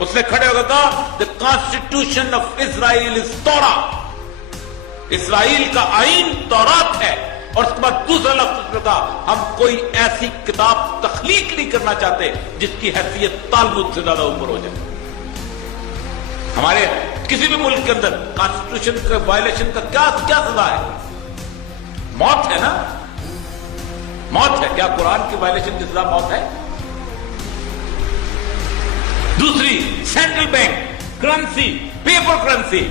اس نے کھڑے ہو کر کہا the constitution of Israel is Torah. اسرائیل کا آئین تورات ہے. اور اس کے بعد دوسرا لفظ نے کہا ہم کوئی ایسی کتاب تخلیق نہیں کرنا چاہتے جس کی حیثیت تالمود سے زیادہ اوپر ہو جائے. ہمارے کسی بھی ملک کے اندر کانسٹیٹیوشن کا وائلیشن کا کیا سزا ہے؟ موت ہے نا. موت ہے. کیا قرآن کی وائلیشن کی سزا موت ہے؟ دوسری central bank currency paper currency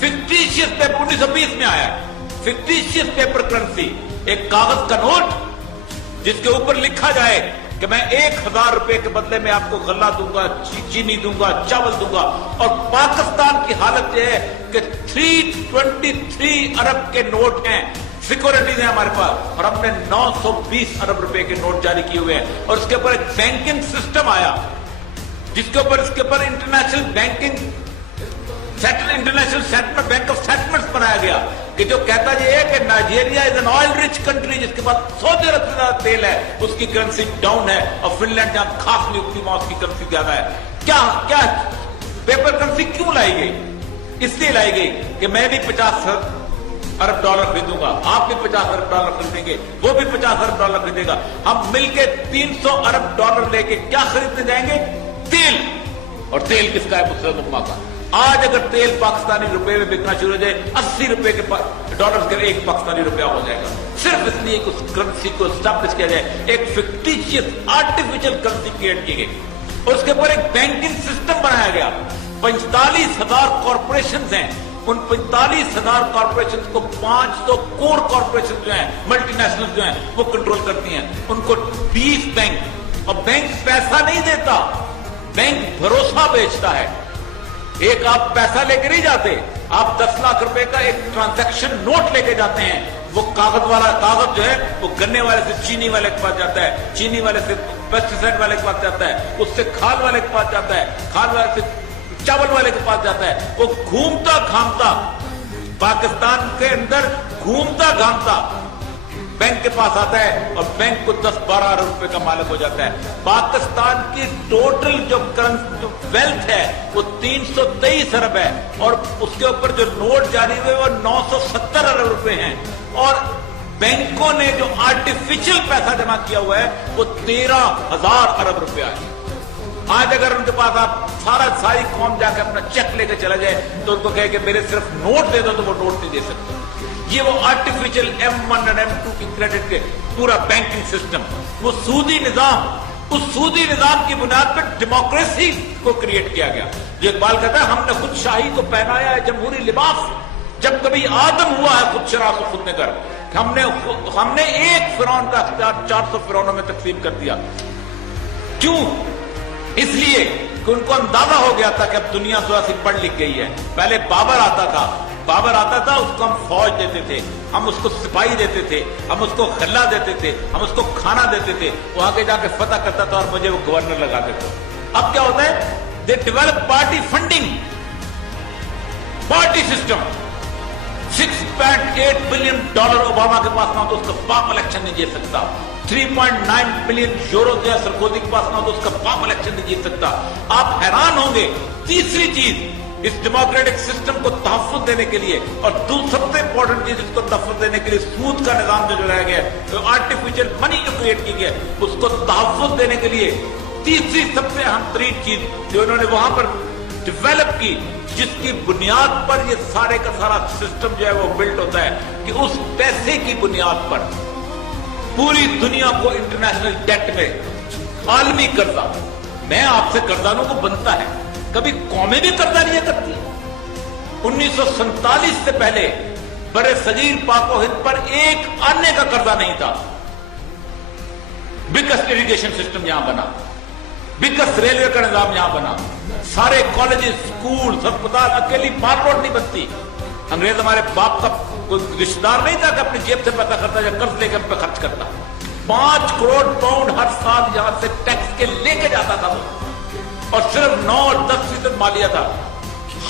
fictitious paper 1920 میں آیا ہے. فکٹیشیس پیپر کرنسی ایک کاغذ کا نوٹ جس کے اوپر لکھا جائے کہ میں 1000 روپے کے بدلے میں آپ کو غلہ دوں گا, چینی دوں گا, چاول دوں گا. اور پاکستان کی حالت یہ ہے کہ 323 ارب کے نوٹ ہیں, سیکورٹیز ہیں ہمارے پاس, اور ہم نے 920 ارب روپے کے نوٹ جاری کیے ہوئے ہیں. اور اس کے اوپر ایک بینکنگ سسٹم آیا جس کے اوپر international banking international settlement bank of settlements بنایا گیا کہ جو کہتا یہ ہے کہ Nigeria is an oil rich country جس کے پاس 100 ارب سے زیادہ تیل ہے, اس کی کرنسی ڈاؤن ہے. اور فن لینڈ جہاں خاص نہیں اگتی وہاں اس کی کرنسی زیادہ ہے. کیا پیپر کرنسی کیوں لائی گئی؟ اس لیے لائی گئی کہ میں بھی 50 ارب ڈالر خریدوں گا, آپ بھی 50 ارب ڈالر خریدیں گے, وہ بھی 50 ارب ڈالر خریدے گا. ہم مل کے 300 ارب ڈالر لے کے کیا خریدنے جائیں گے؟ تیل. اور تیل کس کا ہے؟ مسلم امہ کا. آج اگر تیل پاکستانی روپے میں بکنا شروع ہو جائے 80 روپے کے ڈالر کے ایک پاکستانی روپیہ ہو جائے گا, صرف اس لیے کہ اس کرنسی کو اسٹیبلش کیا جائے. ایک فکٹیشیس آرٹیفیشل کرنسی کریٹ کی گئی اور اس کے اوپر ایک بینکنگ سسٹم بنایا گیا. 45,000 کارپوریشنز ہیں. ان 45,000 کارپوریشنز کو 500 کور کارپوریشن جو ہیں, ملٹی نیشنل جو ہیں, وہ کنٹرول کرتی ہیں. ان کو 20 بینک, اور بینک پیسہ نہیں دیتا, بینک بھروسہ بیچتا ہے. ایک آپ پیسہ لے کے نہیں جاتے, آپ 10 لاکھ روپے کا ایک ٹرانزیکشن نوٹ لے کے جاتے ہیں. وہ کاغذ جو ہے وہ گنے والے سے چینی والے کے پاس جاتا ہے, چینی والے سے پیسٹیسائڈ والے کے پاس جاتا ہے, اس سے کھاد والے کے پاس جاتا ہے, کھاد والے سے چاول والے کے پاس جاتا ہے. وہ گھومتا گھامتا پاکستان کے اندر گھومتا گھامتا بینک کے پاس آتا ہے اور بینک کو 10-12 ارب روپے کا مالک ہو جاتا ہے. پاکستان کی ٹوٹل جو ویلتھ ہے وہ 323 ارب ہے, اور اس کے اوپر جو نوٹ جاری ہوئے وہ 970 ارب روپے ہیں. اور بینکوں نے جو آرٹیفیشل پیسہ جمع کیا ہوا ہے وہ 13,000 ارب روپیہ ہے. آج اگر ان کے پاس آپ ساری قوم جا کے اپنا چیک لے کے چلا جائے تو ان کو کہے کہ میرے صرف نوٹ دے دو, تو وہ نوٹ نہیں دے سکتے. یہ وہ آرٹیفیشل M1 اور M2 کی کریڈٹ کے پورا بینکنگ سسٹم, وہ سودی نظام, اس سودی نظام کی بنیاد پر ڈیموکریسی کو کریٹ کیا گیا. جو اقبال کہتا ہے ہم نے خود شاہی کو پہنایا ہے جمہوری لباس, جب کبھی آدم ہوا ہے خود شراف و خود نے کر. ہم نے ایک فرعون کا اختیار 400 فرعونوں میں تقسیم کر دیا. کیوں؟ اس لیے کہ ان کو اندازہ ہو گیا تھا کہ اب دنیا تھوڑا سی پڑھ لکھ گئی ہے. پہلے بابر آتا تھا, اس کو ہم فوج دیتے تھے, ہم اس کو سپاہی دیتے تھے, ہم اس کو غلہ دیتے تھے, ہم اس کو کھانا دیتے تھے, وہ آگے جا کے فتح کرتا تھا اور مجھے وہ گورنر لگا دیتے تھے. اب کیا ہوتا ہے؟ They develop party funding, party system. $6.8 billion Obama کے پاس نہ تو اس کا باپ الیکشن نہیں جیت سکتا. 3.9 بلین یورو جو ہے سرکوزی کے پاس نہ تو اس کا باپ الیکشن نہیں جیت سکتا. آپ حیران ہوں گے. تیسری چیز, اس ڈیموکریٹک سسٹم کو تحفظ دینے کے لیے, اور سب سے امپورٹنٹ چیز اس کو تحفظ دینے کے لیے سود کا نظام جو رہ گیا, آرٹیفیشل منی جو کریٹ کی گیا, اس کو تحفظ دینے کے لیے تیسری سب سے اہم ترین چیز جو انہوں نے وہاں پر ڈیولپ کی, جس کی بنیاد پر یہ سارے کا سارا سسٹم جو ہے وہ بلڈ ہوتا ہے, کہ اس پیسے کی بنیاد پر پوری دنیا کو انٹرنیشنل ڈیٹ میں, عالمی قرضہ, میں آپ سے قرضہ لوں کو بنتا ہے, کبھی قومیں بھی قرضہ لیا کرتی. 1947 سے پہلے برے صغیر پاک و ہند پر ایک آنے کا قرضہ نہیں تھا. بگیسٹ اریگیشن سسٹم یہاں بنا, بگیسٹ ریلوے کا نظام یہاں بنا, سارے کالجز, سکول, ہسپتال, اکیلی مال روڈ نہیں بنتی. انگریز ہمارے باپ کا کوئی رشتہ دار نہیں تھا کہ اپنی جیب سے پیدا کرتا یا قرض لے کے ہم پہ خرچ کرتا. 5 کروڑ پاؤنڈ ہر سال یہاں سے ٹیکس کے لے کے جاتا تھا وہ, اور صرف 9 اور 10% مالیہ تھا.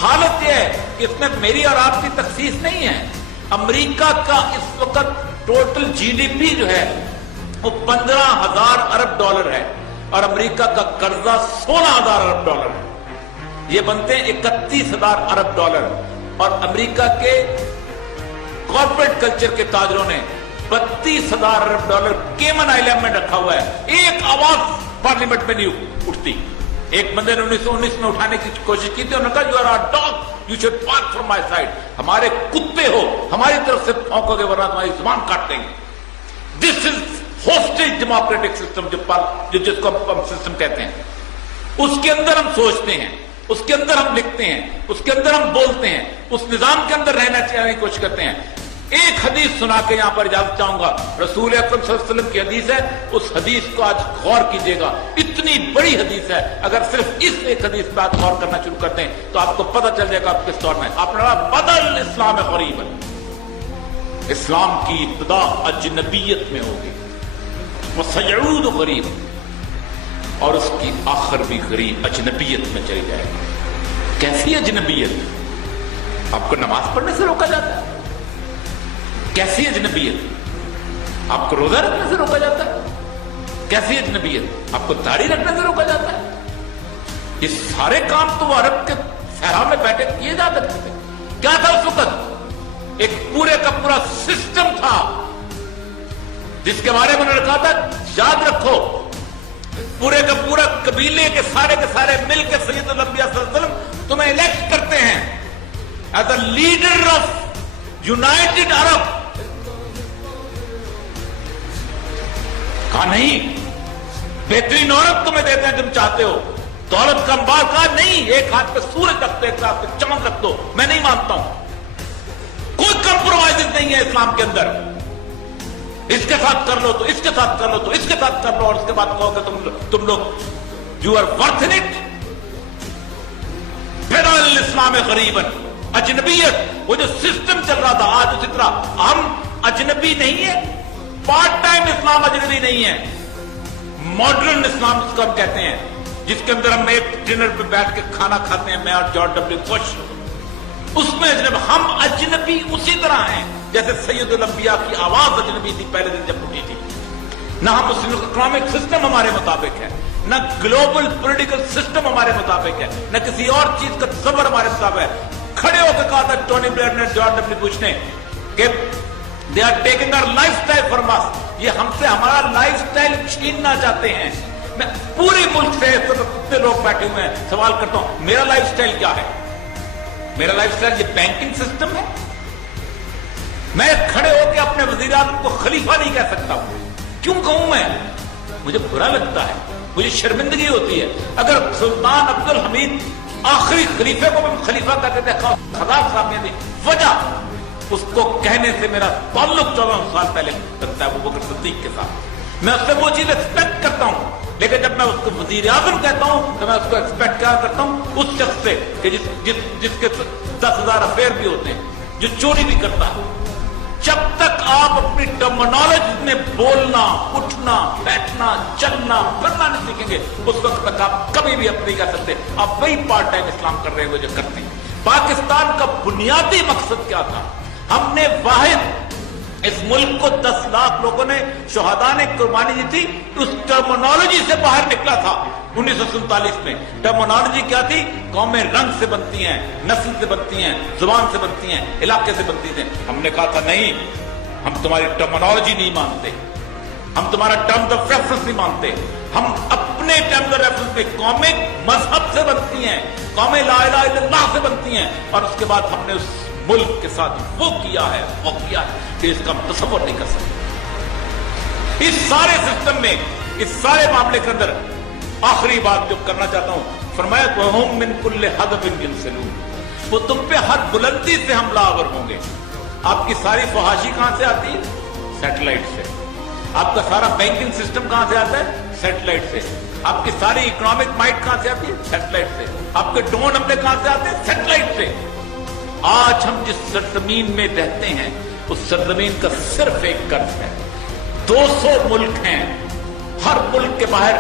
حالت یہ ہے کہ اس میں میری اور آپ کی تخصیص نہیں ہے. امریکہ کا اس وقت ٹوٹل GDP جو ہے وہ 15,000 ارب ڈالر ہے, اور امریکہ کا قرضہ 16,000 ارب ڈالر ہے. ये बनते हैं 31,000 अरब डॉलर, और अमेरिका के कॉर्पोरेट कल्चर के ताजरों ने 32,000 अरब डॉलर केमन आइलैंड में रखा हुआ है। एक आवाज पार्लियामेंट में नहीं उठती। एक बंदे ने 1919 में उठाने की कोशिश की थी, उन्होंने कहा, you are our dog, you should park from my side. हमारे कुत्ते हो, हमारी तरफ से भौंकोगे वरना तुम्हारी जुबान काट देंगे। This is hostage democratic system, जिसको हम सिस्टम कहते हैं। उसके अंदर हम सोचते हैं, उसके अंदर हम लिखते हैं, उसके अंदर हम बोलते हैं, उस निजाम के अंदर रहना चाहने की कोशिश करते हैं। एक हदीस सुना के यहां पर इजाजत चाहूंगा, रसूल अकरम सल्लल्लाहु अलैहि वसल्लम की हदीस है। उस हदीस को आज गौर कीजिएगा, इतनी बड़ी हदीस है। अगर सिर्फ इस एक हदीस पर आप गौर करना शुरू करते हैं तो आपको पता चल जाएगा आप किस दौर में। आपने बदल इस्लाम गरीबन, इस्लाम की इब्तिदा अजनबियत में होगी, वो सयऊद गरीब, और उसकी आखिर भी गरीब अजनबियत में चली जाएगी। कैसी अजनबियत? आपको नमाज पढ़ने से रोका जाता है। कैसी अजनबियत? आपको रोजा रखने से रोका जाता है। कैसी अजनबियत? आपको दाढ़ी रखने से रोका जाता है। ये सारे काम तो वो अरब के सहरा में बैठे किए जा सकते थे। क्या था उस वक्त? एक पूरे का पूरा सिस्टम था जिसके बारे में उन्होंने कहा था, याद रखो, पूरे का पूरा कबीले के सारे मिलकर सैयदुल अंबिया सल्लल्लाहु अलैहि वसल्लम तुम्हें इलेक्ट करते हैं as a leader of United Arab. कहा नहीं, बेहतरीन औरत तुम्हें देते हैं, तुम चाहते हो दौलत का अंबार। कहा नहीं, एक हाथ पे सूरज रख दो, एक हाथ पे चांद रख दो। मैं नहीं मानता हूं, कोई कंप्रोमाइज नहीं है इस्लाम के अंदर। इसके साथ कर लो तो इसके साथ कर लो तो इसके साथ कर लो, और उसके बाद कहोगे तुम लोग you are worth in it. फिर इस्लाम गरीबन, अजनबियत, वो जो सिस्टम चल रहा था, आज उसी तरह हम अजनबी नहीं है। पार्ट टाइम इस्लाम अजनबी नहीं है, मॉडर्न इस्लाम जिसको हम कहते हैं, जिसके अंदर हम एक डिनर पे बैठ के खाना खाते हैं, मैं और जॉर्ज डब्ल्यू बुश, उसमें अजनबी। हम अजनबी उसी तरह हैं जैसे सैयदुल अंबिया की आवाज अजनबी थी पहले दिन जब उठी थी। ना हम मुस्लिम इकोनॉमिक सिस्टम हमारे मुताबिक है, ना ग्लोबल पॉलिटिकल सिस्टम हमारे मुताबिक है, ना किसी और चीज का तस्वर हमारे मुताबिक है। खड़े होकर कहा था टोनी ब्लेयर ने, जॉर्ज डब्ल्यू बुश ने, कि they are taking our lifestyle from us, ये हमसे हमारा लाइफस्टाइल छीनना चाहते हैं। मैं पूरे मुल्क से कितने लोग बैठे हुए हैं, सवाल करता हूं, मेरा लाइफस्टाइल क्या है? मेरा लाइफस्टाइल ये बैंकिंग सिस्टम है। मैं खड़े होकर अपने वजीर आज़म को खलीफा नहीं कह सकता। क्यों कहूं मैं? मुझे बुरा लगता है, मुझे शर्मिंदगी होती है। अगर सुल्तान अब्दुल हमीद आखिरी खलीफे को मैं खलीफा करके देखा, हजार सामने थी, वजह उसको कहने से मेरा ताल्लुक 14 साल पहले लगता है अबू बकर सिद्दीक के साथ। मैं उससे वो चीज एक्सपेक्ट करता हूं, लेकिन जब मैं उसको वजीर आज़म कहता हूं तो मैं उसको एक्सपेक्ट क्या करता हूं? उस शख्स से कि जिसके 10,000 अफेयर भी होते हैं, जो चोरी भी करता है। जब तक आप अपनी टर्मिनोलॉजी में बोलना, उठना, बैठना, चलना, फिरना नहीं सीखेंगे, उस वक्त तक आप कभी भी अपनी कह सकते। आप वही पार्ट टाइम इस्लाम कर रहे हो जो करते हैं। पाकिस्तान का बुनियादी मकसद क्या था? हमने वाहिद इस मुल्क को 10 लाख लोगों ने, शहादा ने कुर्बानी दी थी, उस टर्मिनोलॉजी से बाहर निकला था 1947 में। टर्मिनोलॉजी क्या थी? कौमें रंग से बनती हैं, नस्ल से बनती हैं, जुबान से बनती हैं, इलाके से बनती थी। हमने कहा था नहीं, हम तुम्हारी टर्मिनोलॉजी नहीं मानते, हम तुम्हारा टर्म्स ऑफ रेफरेंस नहीं मानते। हम अपने टर्म्स ऑफ रेफरेंस पे कौमें मजहब से बनती हैं, कौमें ला इलाहा इल्लल्लाह से बनती हैं, और उसके बाद हमने उस मुल्क के साथ वो किया है कि इसका हम तसव्वुर नहीं कर सकते। इस सारे सिस्टम में, इस सारे मामले के अंदर आखिरी बात जो करना चाहता हूं, फरमाया वहुम मिन कुल्li हदबिन यंसिलून, वो तुम पे हर बुलंदी से हमलावर होंगे। आपकी सारी फहाशी कहां से आती है? सैटेलाइट से। आपका सारा बैंकिंग सिस्टम कहां से आता है? सैटेलाइट से। आपकी सारी इकोनॉमिक माइट कहां से आती है? सैटेलाइट से। आपके ड्रोन हमले कहां से आते हैं? सैटेलाइट से। आज हम जिस सरजमीन में रहते हैं, उस सरजमीन का सिर्फ एक कर्ज है। 200 मुल्क हैं, हर मुल्क के बाहर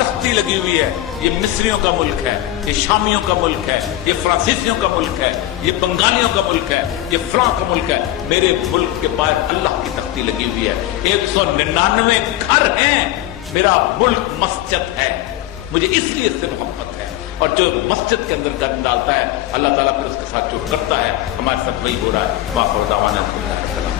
तख्ती लगी हुई है। ये मिस्रियों का मुल्क है, ये शामियों का मुल्क है, ये फ्रांसीसियों का मुल्क है, ये बंगालियों का मुल्क है, ये फ्रां का मुल्क है। मेरे मुल्क के बाहर अल्लाह की तख्ती लगी हुई है। 199 घर हैं। मेरा मुल्क मस्जिद है। मुझे इसलिए इससे मोहब्बत है। اور جو مسجد کے اندر قدم ڈالتا ہے اللہ تعالیٰ پھر اس کے ساتھ جو کرتا ہے ہمارے ساتھ وہی ہو رہا ہے. باخر دعوانا الحمدللہ.